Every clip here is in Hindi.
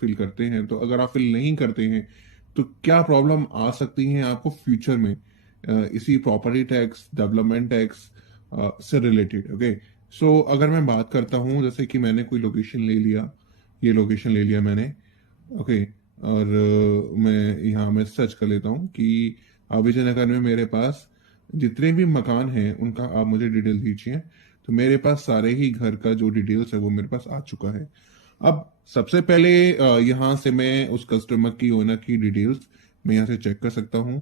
फिल करते हैं, तो अगर आप फिल नहीं करते हैं तो क्या प्रॉब्लम आ सकती है आपको फ्यूचर में इसी प्रॉपर्टी टैक्स, डेवलपमेंट टैक्स से रिलेटेड। ओके, सो अगर मैं बात करता हूँ, जैसे कि मैंने कोई लोकेशन ले लिया, ये लोकेशन ले लिया मैंने। ओके, और मैं यहाँ मैं सर्च कर लेता हूँ कि विजयनगर में मेरे पास जितने भी मकान हैं उनका आप मुझे डिटेल दीजिए। तो मेरे पास सारे ही घर का जो डिटेल्स है वो मेरे पास आ चुका है। अब सबसे पहले यहाँ से मैं उस कस्टमर की, ओनर की डिटेल्स मैं यहाँ से चेक कर सकता हूँ।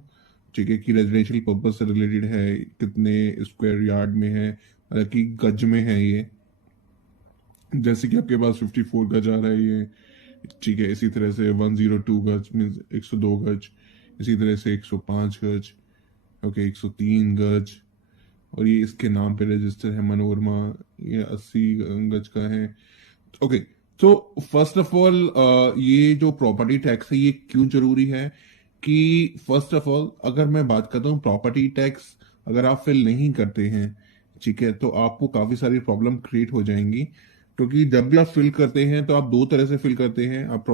ठीक है, कि रेजिडेंशियल पर्पज से रिलेटेड है, कितने स्क्वायर यार्ड में है, मतलब कि गज में है ये। जैसे कि आपके पास 54 गज आ रहा है ये। ठीक है, इसी तरह से 102 गज मीन्स 102 गज, इसी तरह से 105 गज, ओके 103 गज, और ये इसके नाम पे रजिस्टर है मनोरमा, ये 80 गज का है। ओके, तो फर्स्ट ऑफ ऑल ये जो प्रॉपर्टी टैक्स है ये क्यों जरूरी है कि फर्स्ट ऑफ ऑल अगर मैं बात करता हूँ प्रॉपर्टी टैक्स अगर आप फिल नहीं करते हैं, ठीक है, तो आपको काफी सारी प्रॉब्लम क्रिएट हो जाएंगी। क्योंकि जब भी आप फिल करते हैं तो आप दो तरह से फिल करते हैं। आप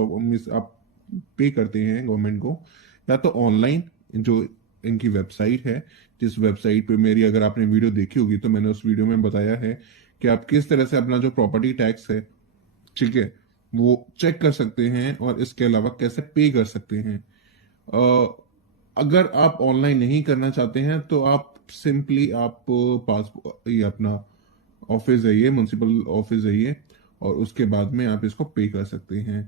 पे करते हैं गवर्नमेंट को, या तो ऑनलाइन, जो इनकी वेबसाइट है, जिस वेबसाइट पे मेरी अगर आपने वीडियो देखी होगी तो मैंने उस वीडियो में बताया है कि आप किस तरह से अपना जो प्रॉपर्टी टैक्स है, ठीक है, वो चेक कर सकते हैं और इसके अलावा कैसे पे कर सकते हैं। अ, अगर आप ऑनलाइन नहीं करना चाहते हैं तो आप सिंपली आप पासपोर्ट, ये अपना ऑफिस जाइए, म्यूनसिपल ऑफिस जाइए, और उसके बाद में आप इसको पे कर सकते हैं।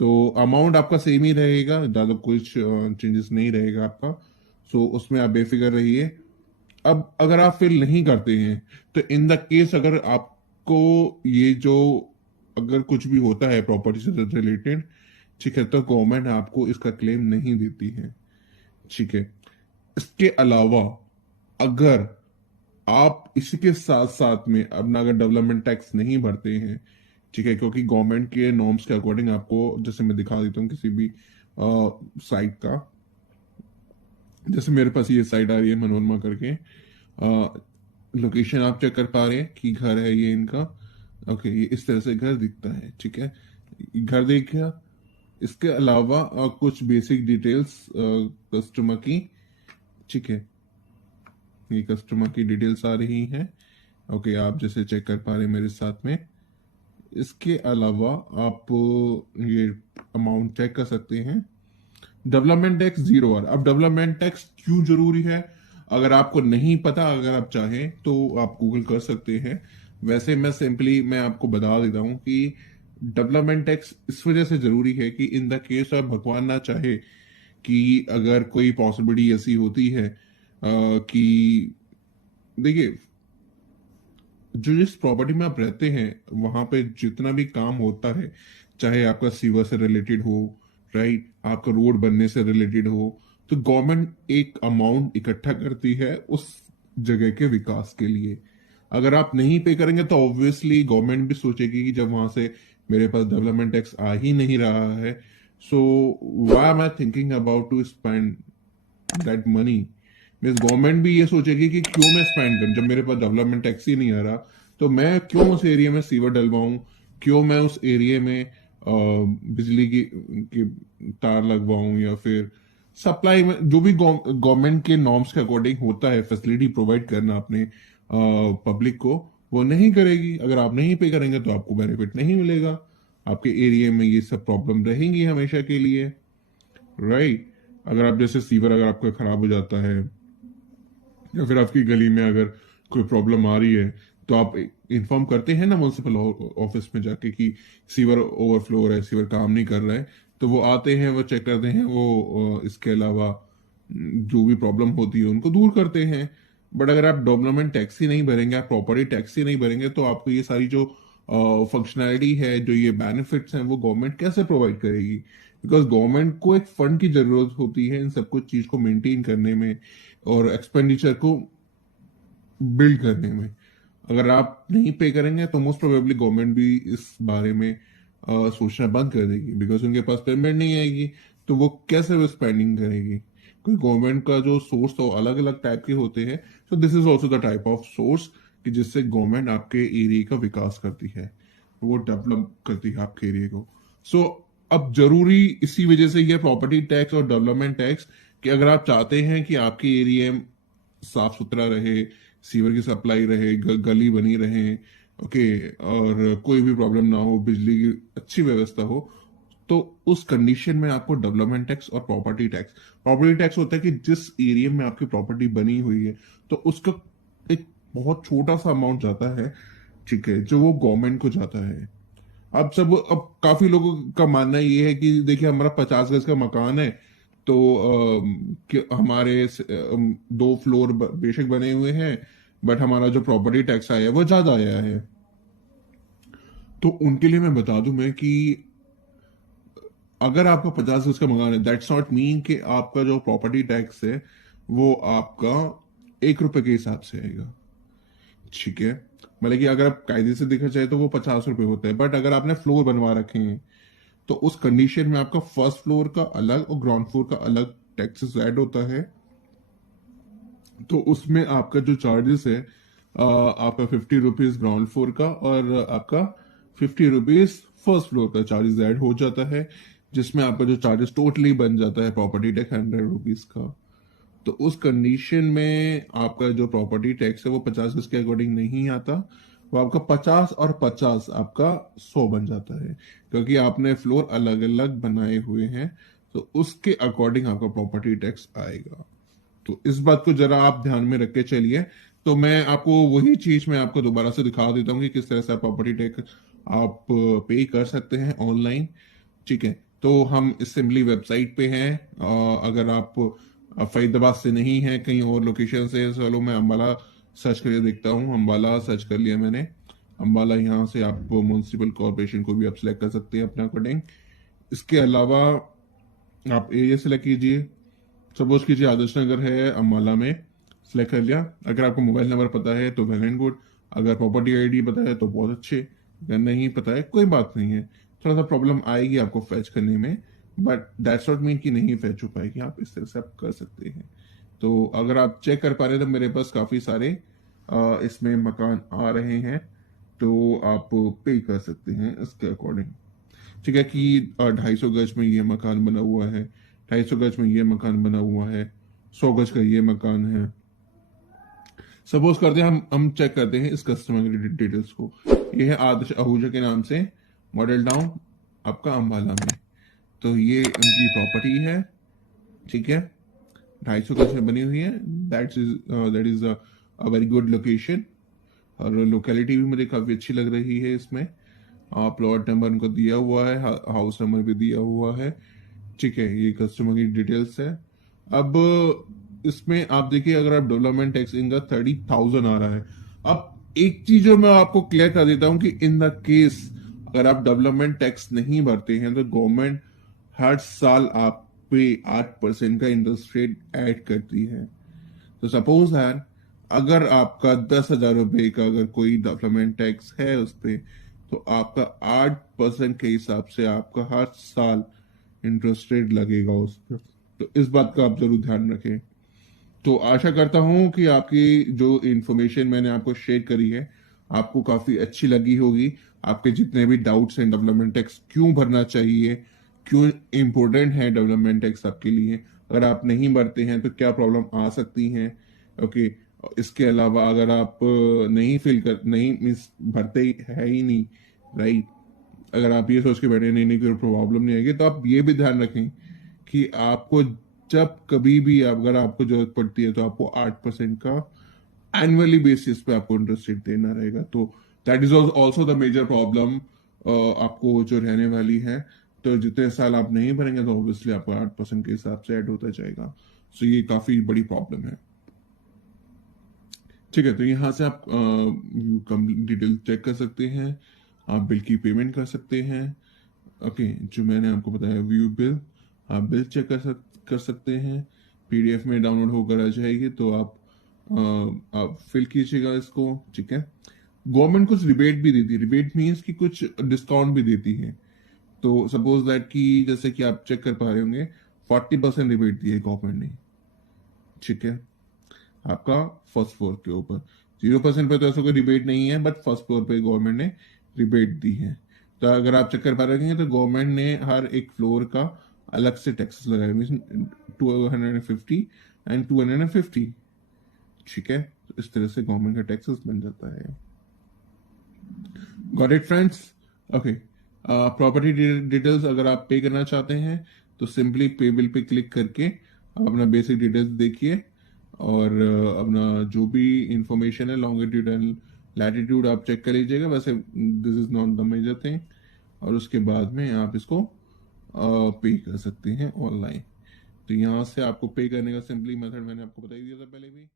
तो अमाउंट आपका सेम ही रहेगा, ज़्यादा कुछ चेंजेस नहीं रहेगा आपका। सो उसमें आप बेफिक्र रहिए। अब अगर आप फिल नहीं करते हैं तो इन द केस अगर आपको ये जो अगर कुछ भी होता है प्रॉपर्टी से रिलेटेड, ठीक है, तो गवर्नमेंट आपको इसका क्लेम नहीं देती है। ठीक है, इसके अलावा अगर आप इसी के साथ साथ में अपना अगर डेवलपमेंट टैक्स नहीं भरते हैं, ठीक है, क्योंकि गवर्नमेंट के नॉर्म्स के अकॉर्डिंग आपको, जैसे मैं दिखा देता हूँ किसी भी साइट का, जैसे मेरे पास ये साइट आ रही है मनोरमा करके, लोकेशन आप चेक कर पा रहे हैं कि घर है ये इनका। ओके, ये इस तरह से घर दिखता है, ठीक है, घर देख गया। इसके अलावा कुछ बेसिक डिटेल्स कस्टमर की, ठीक है, ये कस्टमर की डिटेल्स आ रही हैं। ओके, आप जैसे चेक कर पा रहे हैं मेरे साथ में। इसके अलावा आप ये अमाउंट चेक कर सकते हैं। डेवलपमेंट टैक्स 0 आर। अब डेवलपमेंट टैक्स क्यों जरूरी है, अगर आपको नहीं पता, अगर आप चाहें तो आप गूगल कर सकते हैं। वैसे मैं सिंपली मैं आपको बता देता हूं कि डेवलपमेंट टैक्स इस वजह से जरूरी है कि इन द केस ऑफ भगवान ना चाहे कि अगर कोई पॉसिबिलिटी ऐसी होती है कि देखिए, जो जिस प्रॉपर्टी में आप रहते हैं वहां पे जितना भी काम होता है, चाहे आपका सीवर से रिलेटेड हो, राइट, आपका रोड बनने से रिलेटेड हो, तो गवर्नमेंट एक अमाउंट इकट्ठा करती है उस जगह के विकास के लिए। अगर आप नहीं पे करेंगे तो ऑब्वियसली गवर्नमेंट भी सोचेगी कि जब वहां से मेरे पास डेवलपमेंट टैक्स आ ही नहीं रहा है, so why am I thinking about to spend that money. Means government भी ये सोचेगी कि क्यों मैं स्पेंड करूं, जब मेरे पास डेवलपमेंट टैक्स ही नहीं आ रहा तो मैं क्यों उस एरिया में सीवर डलवाऊं, क्यों मैं उस एरिया में बिजली की तार लगवाऊं, या फिर सप्लाई में जो भी गवर्नमेंट के नॉर्म्स के अकॉर्डिंग होता है फैसिलिटी प्रोवाइड करना अपने पब्लिक को, वो नहीं करेगी। अगर आप नहीं पे करेंगे तो आपको बेनिफिट नहीं मिलेगा, आपके एरिया में ये सब प्रॉब्लम रहेंगी हमेशा के लिए, राइट। अगर आप जैसे सीवर अगर आपका खराब हो जाता है, या फिर आपकी गली में अगर कोई प्रॉब्लम आ रही है, तो आप इन्फॉर्म करते हैं ना म्यूनसिपल ऑफिस में जाके कि सीवर ओवरफ्लो हो रहा है, सीवर काम नहीं कर रहा है, तो वो आते हैं, वो चेक करते हैं, वो इसके अलावा जो भी प्रॉब्लम होती है उनको दूर करते हैं। बट अगर आप डेवलपमेंट टैक्स ही नहीं भरेंगे, आप प्रॉपर्टी टैक्स ही नहीं भरेंगे, तो आपको ये सारी जो फंक्शनैलिटी है, जो ये बेनिफिट्स हैं, वो गवर्नमेंट कैसे प्रोवाइड करेगी। बिकॉज गवर्नमेंट को एक फंड की जरूरत होती है इन सब कुछ चीज को मेंटेन करने में और एक्सपेंडिचर को बिल्ड करने में। अगर आप नहीं पे करेंगे तो मोस्ट प्रोबेबली गवर्नमेंट भी इस बारे में सोचना बंद कर देगी, बिकॉज उनके पास पेमेंट नहीं आएगी, तो वो कैसे वो स्पेंडिंग करेगी। क्योंकि गवर्नमेंट का जो सोर्स तो अलग अलग टाइप के होते हैं, so this is also the type of source कि जिससे गवर्नमेंट आपके एरिया का विकास करती है, वो डेवलप करती है आपके एरिया को। सो अब जरूरी इसी वजह से ये प्रॉपर्टी टैक्स और डेवलपमेंट टैक्स कि अगर आप चाहते हैं कि आपके एरिया साफ सुथरा रहे, सीवर की सप्लाई रहे, गली बनी रहे, ओके, और कोई भी प्रॉब्लम ना हो, बिजली की अच्छी व्यवस्था हो, तो उस कंडीशन में आपको डेवलपमेंट टैक्स और प्रॉपर्टी टैक्स होता है कि जिस एरिया में आपकी प्रॉपर्टी बनी हुई है तो उसका एक बहुत छोटा सा अमाउंट जाता है, ठीक है, जो वो गवर्नमेंट को जाता है। अब काफी लोगों का मानना ये है कि देखिए हमारा 50 गज का मकान है, तो हमारे 2 फ्लोर बेशक बने हुए हैं, बट हमारा जो प्रॉपर्टी टैक्स आया है वो ज्यादा आया है। तो उनके लिए मैं बता दूं मैं कि अगर आपका 50 गज का मकान है, दैट्स नॉट मीन कि आपका जो प्रॉपर्टी टैक्स है वो आपका 1 रुपए के हिसाब से आएगा, ठीक है। मतलब कि अगर आप कायदे से देखा जाए तो वो 50 रुपए होता है, बट अगर आपने फ्लोर बनवा रखे हैं तो उस कंडीशन में आपका फर्स्ट फ्लोर का अलग और ग्राउंड फ्लोर का अलग टैक्सेस ऐड होता है। तो उसमें आपका जो चार्जेस है, आपका 50 रुपीज ग्राउंड फ्लोर का और आपका 50 रुपीज फर्स्ट फ्लोर का चार्जेस ऐड हो जाता है, जिसमें आपका जो चार्जेस टोटली बन जाता है प्रॉपर्टी टैक्स 100 रुपीज का। तो उस कंडीशन में आपका जो प्रॉपर्टी टैक्स है वो 50 गज के अकॉर्डिंग नहीं आता, वो आपका 50 और 50 आपका 100 बन जाता है, क्योंकि आपने फ्लोर अलग अलग बनाए हुए हैं, तो उसके अकॉर्डिंग आपका प्रॉपर्टी टैक्स आएगा। तो इस बात को जरा आप ध्यान में रख के चलिए। तो मैं आपको वही चीज मैं आपको दोबारा से दिखा देता हूँ कि किस तरह से आप प्रॉपर्टी टैक्स आप पे कर सकते हैं ऑनलाइन, ठीक है। तो हम सिंपली वेबसाइट पे हैं। अगर आप फरीदाबाद से नहीं है, कहीं और लोकेशन से, चलो मैं अम्बाला सर्च करके देखता हूँ। अम्बाला सर्च कर लिया मैंने। अम्बाला, यहाँ से आप म्यूनसिपल कॉरपोरेशन को भी आप सिलेक्ट कर सकते हैं अपने अकॉर्डिंग। इसके अलावा आप एरिया सेलेक्ट कीजिए। सपोज कीजिए आदर्श नगर है अम्बाला में, सिलेक्ट कर लिया। अगर आपको मोबाइल नंबर पता है तो वेल एंड गुड, अगर प्रॉपर्टी आईडी पता है तो बहुत अच्छे, अगर नहीं पता है कोई बात नहीं है, थोड़ा सा प्रॉब्लम आएगी आपको फैच करने में, बट दैट्स नॉट मीन कि नहीं फैच हो पाएगी, आप इस तरह से आप कर सकते हैं। तो अगर आप चेक कर पा रहे हैं तो मेरे पास काफी सारे इसमें मकान आ रहे हैं, तो आप पे कर सकते हैं इसके अकॉर्डिंग, ठीक है। कि 250 गज में ये मकान बना हुआ है, 250 गज में ये मकान बना हुआ है, 100 गज का ये मकान है। सपोज करते हैं हम चेक करते हैं इस कस्टमर की डिटेल्स को। ये है आदर्श आहूजा के नाम से, मॉडल टाउन, आपका अम्बाला में। तो ये उनकी प्रॉपर्टी है, ठीक है। 250 गज में बनी हुई है। That is a very good location, और लोकेलिटी भी मुझे काफी अच्छी लग रही है इसमें। प्लॉट नंबर उनको दिया हुआ है, हाउस नंबर भी दिया हुआ है, ठीक है। ये कस्टमर की डिटेल्स है। अब इसमें आप देखिए, अगर आप डेवलपमेंट टैक्स इनका 30,000 आ रहा है। अब एक चीज जो मैं आपको क्लियर कर देता हूं कि इन द केस अगर आप डेवलपमेंट टैक्स नहीं भरते हैं तो गवर्नमेंट हर साल आप पे 8% का इंटरेस्ट रेट ऐड करती है। तो सपोज दैट अगर आपका 10,000 रुपए का अगर कोई डेवलपमेंट टैक्स है उस पे, तो आपका 8% के हिसाब से आपका हर साल इंटरेस्ट रेट लगेगा उस पर। तो इस बात का आप जरूर ध्यान रखें। तो आशा करता हूं कि आपकी जो इंफॉर्मेशन मैंने आपको शेयर करी है आपको काफी अच्छी लगी होगी। आपके जितने भी डाउट्स हैं डेवलपमेंट टैक्स क्यों भरना चाहिए, क्यों इम्पोर्टेंट है डेवलपमेंट टैक्स आपके लिए, अगर आप नहीं भरते हैं तो क्या प्रॉब्लम आ सकती हैं, ओके। इसके अलावा अगर आप नहीं मीन्स भरते है ही नहीं, राइट, अगर आप ये सोच के बैठे नहीं नहीं कोई प्रॉब्लम नहीं आएगी, तो आप ये भी ध्यान रखें कि आपको जब कभी भी अगर आपको जरूरत पड़ती है तो आपको 8% का एनुअली बेसिस पे आपको इंटरेस्ट रेट देना रहेगा। तो that is also the major problem आपको जो रहने वाली है। तो जितने साल आप नहीं भरेंगे तो ऑब्वियसली आपका 8% के हिसाब से ऐड होता जाएगा। सो ये काफी बड़ी प्रॉब्लम है, ठीक है। तो यहाँ से आप डिटेल चेक कर सकते हैं, आप बिल की पेमेंट कर सकते हैं, ओके। जो मैंने आपको बताया व्यू बिल, आप बिल चेक कर सकते हैं। पीडीएफ में डाउनलोड होकर आ जाएगी, तो आप फिल कीजिएगा इसको, ठीक है। गवर्नमेंट कुछ रिबेट भी देती है, रिबेट मीन्स कि कुछ डिस्काउंट भी देती है। तो सपोज दैट कि जैसे कि आप चेक कर पा रहे होंगे 40% रिबेट दी है गवर्नमेंट ने, ठीक है, आपका फर्स्ट फ्लोर के ऊपर। 0% पे तो ऐसा कोई रिबेट नहीं है, बट फर्स्ट फ्लोर पे गवर्नमेंट ने रिबेट दी है। तो अगर आप चेक कर पा रहे हैं तो गवर्नमेंट ने हर एक फ्लोर का अलग से टैक्सेस लगाए, मीन 250 एंड 250, ठीक है। तो इस तरह से गवर्नमेंट का टैक्सेस बन जाता है। Got it friends? Okay. Property details अगर आप पे करना चाहते हैं तो सिंपली पे बिल पे क्लिक करके आप अपना बेसिक डिटेल्स देखिए, और अपना जो भी इंफॉर्मेशन है लॉन्गिट्यूड एंड लैटिट्यूड आप चेक कर लीजिएगा, वैसे this is not the major thing. और उसके बाद में आप इसको पे कर सकते हैं ऑनलाइन। तो यहाँ से आपको पे करने का सिंपली मेथड मैंने आपको बता ही दिया था पहले भी।